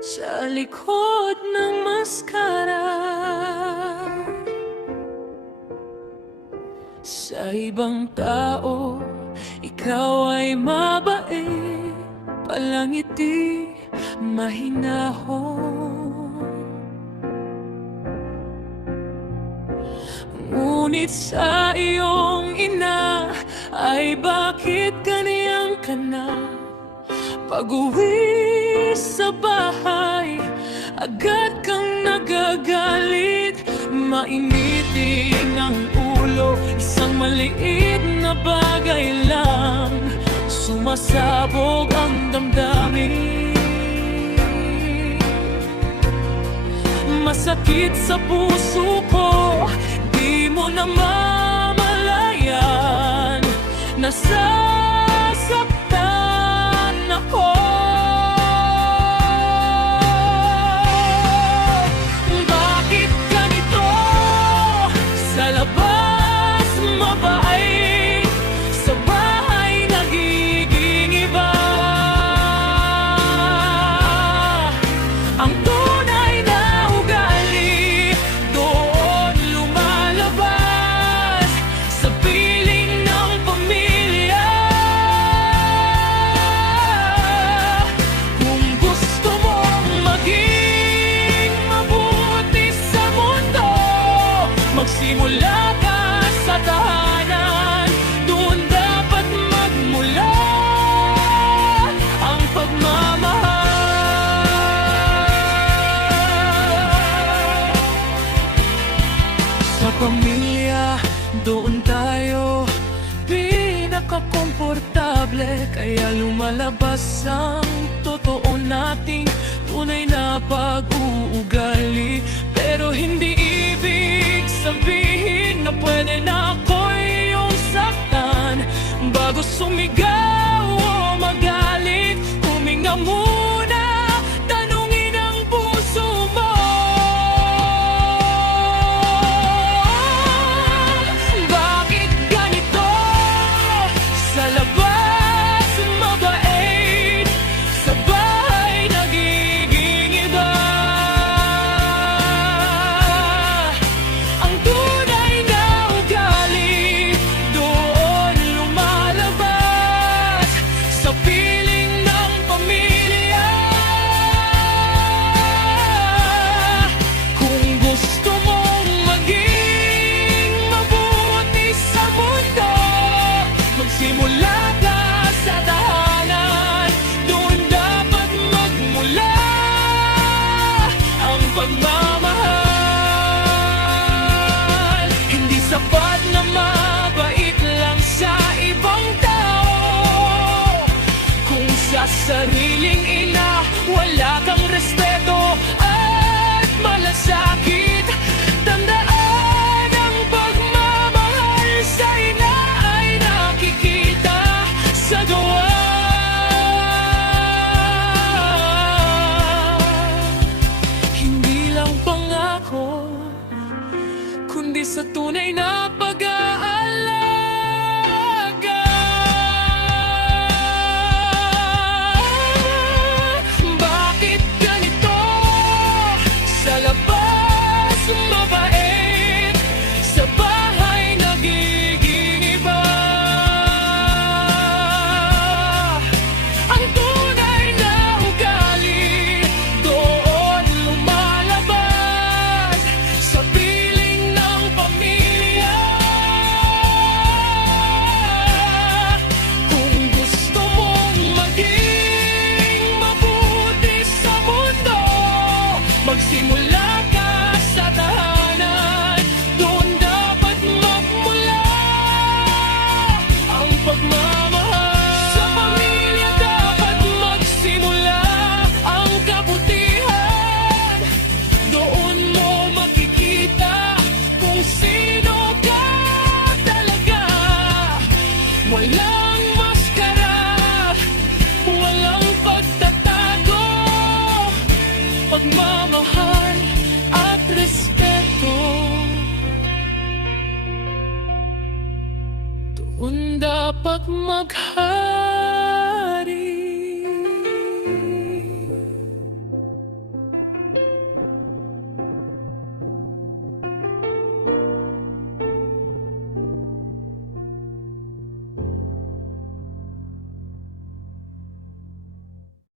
sa likod ng maskara. Sa ibang tao, ikaw ay mabait, palangiti, mahinahon. Ngunit sa iyong ina ay bakit ganyan ka na? Pag-uwi sa bahay, agad kang nagagalit. Mainitin ang ulo, isang maliit na bagay lang, sumasabog ang damdamin. Masakit sa puso ko, di mo na mamalayan, nasasaktan ako. Bakit ganito? Sa labas mabait, sa bahay nagiging iba. Ang tunay na ugali doon lumalabas, sa piling ng pamilya. Kung gusto mong maging mabuti sa mundo, magsimula ka sa tahanan. Doon dapat magmula ang pagmamahal. Sa pamilya, doon tayo pinakakomportable, kaya lumalabas ang totoo nating tunay na pag-uugali. Pero hindi ibig sabihin na pwede na ako'y iyong saktan. Bago sumigaw o magalit, huminga muna, tanungin ang puso mo. Bakit ganito? Sa labas mabait, sa bahay nagiging iba. Ang tunay na ugali doon lumalabas, sa piling ng pamilya. Kung gusto mong maging mabuti sa mundo, magsimula ka sa tahanan. Doon dapat magmula ang pagmamahal. Hindi sapat na mabait lang sa ibang tao, kung sa sariling ina wala kang respeto at malasakit. Tandaan, ang pagmamahal sa ina ay nakikita sa gawa. Hindi lang pangako, kundi sa tunay na pag-aalaga. Bakit ganito? Sa labas mabait, sa bahay nagiging iba. Ang tunay na ugali doon lumalabas, sa piling ng pamilya. Kung gusto mong maging mabuti sa mundo, magsimula ka sa tahanan. Doon dapat magmula ang pagmamahal. Sa pamilya dapat magsimula ang kabutihan. Doon mo makikita kung sino ka talaga. Walang maskara, walang pagtatago, pagmamahal at respeto. Doon dapat maghahanap